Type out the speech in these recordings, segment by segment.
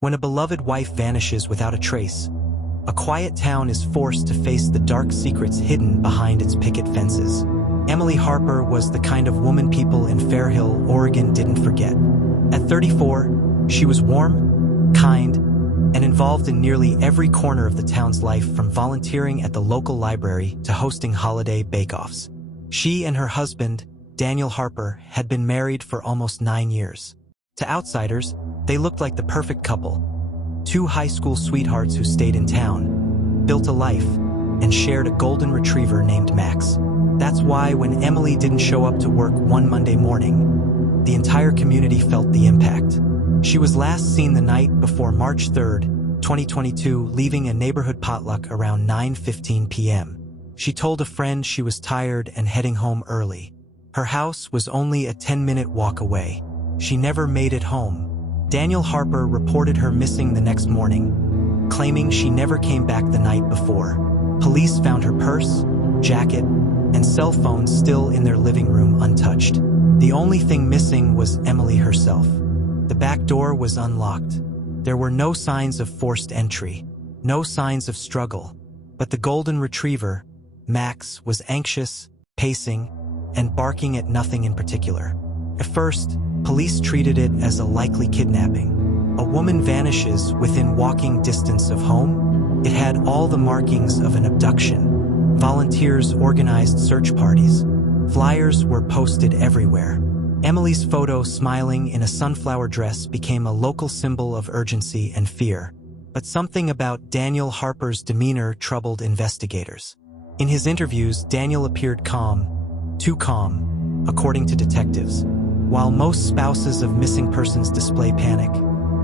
When a beloved wife vanishes without a trace, a quiet town is forced to face the dark secrets hidden behind its picket fences. Emily Harper was the kind of woman people in Fairhill, Oregon didn't forget. At 34, she was warm, kind, and involved in nearly every corner of the town's life, from volunteering at the local library to hosting holiday bake-offs. She and her husband, Daniel Harper, had been married for almost 9 years. To outsiders, they looked like the perfect couple. Two high school sweethearts who stayed in town, built a life, and shared a golden retriever named Max. That's why when Emily didn't show up to work one Monday morning, the entire community felt the impact. She was last seen the night before March 3rd, 2022, leaving a neighborhood potluck around 9:15 p.m. She told a friend she was tired and heading home early. Her house was only a 10-minute walk away. She never made it home. Daniel Harper reported her missing the next morning, claiming she never came back the night before. Police found her purse, jacket, and cell phone still in their living room untouched. The only thing missing was Emily herself. The back door was unlocked. There were no signs of forced entry, no signs of struggle, but the golden retriever, Max, was anxious, pacing, and barking at nothing in particular. At first, police treated it as a likely kidnapping. A woman vanishes within walking distance of home. It had all the markings of an abduction. Volunteers organized search parties. Flyers were posted everywhere. Emily's photo smiling in a sunflower dress became a local symbol of urgency and fear. But something about Daniel Harper's demeanor troubled investigators. In his interviews, Daniel appeared calm, too calm, according to detectives. While most spouses of missing persons display panic,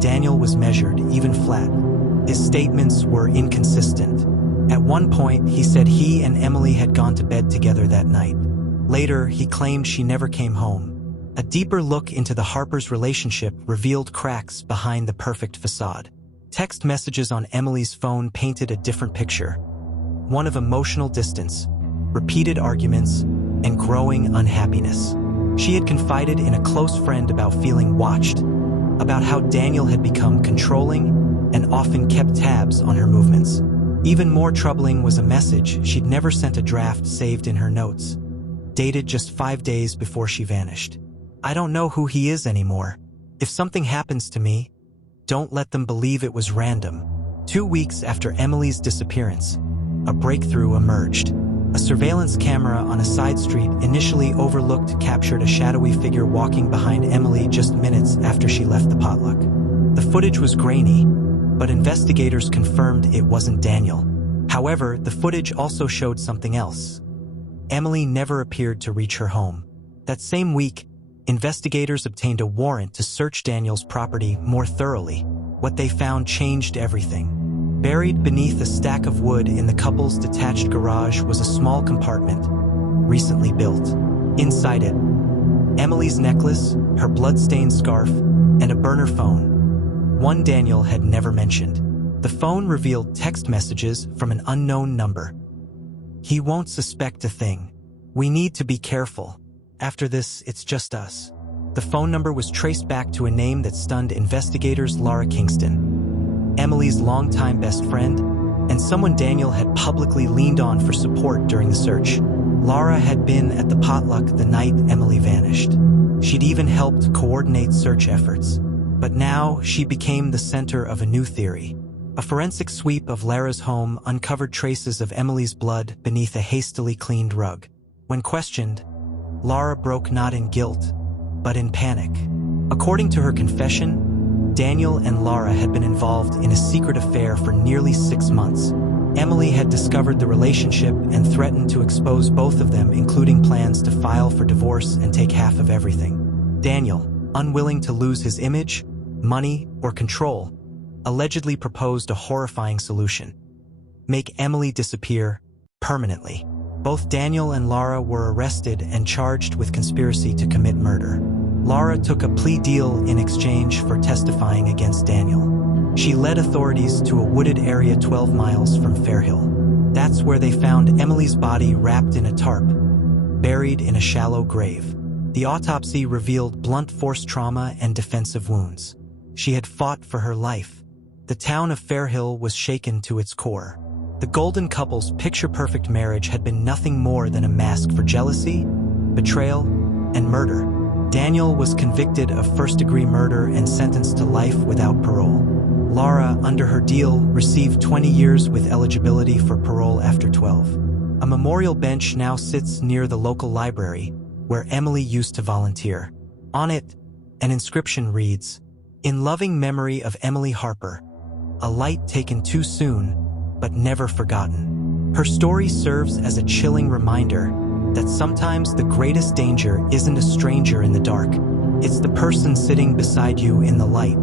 Daniel was measured, even flat. His statements were inconsistent. At one point, he said he and Emily had gone to bed together that night. Later, he claimed she never came home. A deeper look into the Harpers' relationship revealed cracks behind the perfect facade. Text messages on Emily's phone painted a different picture. One of emotional distance, repeated arguments, and growing unhappiness. She had confided in a close friend about feeling watched, about how Daniel had become controlling and often kept tabs on her movements. Even more troubling was a message she'd never sent, a draft saved in her notes, dated just 5 days before she vanished. "I don't know who he is anymore. If something happens to me, don't let them believe it was random." 2 weeks after Emily's disappearance, a breakthrough emerged. A surveillance camera on a side street initially overlooked captured a shadowy figure walking behind Emily just minutes after she left the potluck. The footage was grainy, but investigators confirmed it wasn't Daniel. However, the footage also showed something else. Emily never appeared to reach her home. That same week, investigators obtained a warrant to search Daniel's property more thoroughly. What they found changed everything. Buried beneath a stack of wood in the couple's detached garage was a small compartment, recently built. Inside it, Emily's necklace, her blood-stained scarf, and a burner phone, one Daniel had never mentioned. The phone revealed text messages from an unknown number. "He won't suspect a thing. We need to be careful. After this, it's just us." The phone number was traced back to a name that stunned investigators: Laura Kingston, Emily's longtime best friend, and someone Daniel had publicly leaned on for support during the search. Laura had been at the potluck the night Emily vanished. She'd even helped coordinate search efforts. But now she became the center of a new theory. A forensic sweep of Lara's home uncovered traces of Emily's blood beneath a hastily cleaned rug. When questioned, Lara broke not in guilt, but in panic. According to her confession, Daniel and Lara had been involved in a secret affair for nearly 6 months. Emily had discovered the relationship and threatened to expose both of them, including plans to file for divorce and take half of everything. Daniel, unwilling to lose his image, money, or control, allegedly proposed a horrifying solution: make Emily disappear permanently. Both Daniel and Lara were arrested and charged with conspiracy to commit murder. Lara took a plea deal in exchange for testifying against Daniel. She led authorities to a wooded area 12 miles from Fairhill. That's where they found Emily's body wrapped in a tarp, buried in a shallow grave. The autopsy revealed blunt force trauma and defensive wounds. She had fought for her life. The town of Fairhill was shaken to its core. The golden couple's picture-perfect marriage had been nothing more than a mask for jealousy, betrayal, and murder. Daniel was convicted of first-degree murder and sentenced to life without parole. Laura, under her deal, received 20 years with eligibility for parole after 12. A memorial bench now sits near the local library, where Emily used to volunteer. On it, an inscription reads, "In loving memory of Emily Harper, a light taken too soon, but never forgotten." Her story serves as a chilling reminder that sometimes the greatest danger isn't a stranger in the dark. It's the person sitting beside you in the light.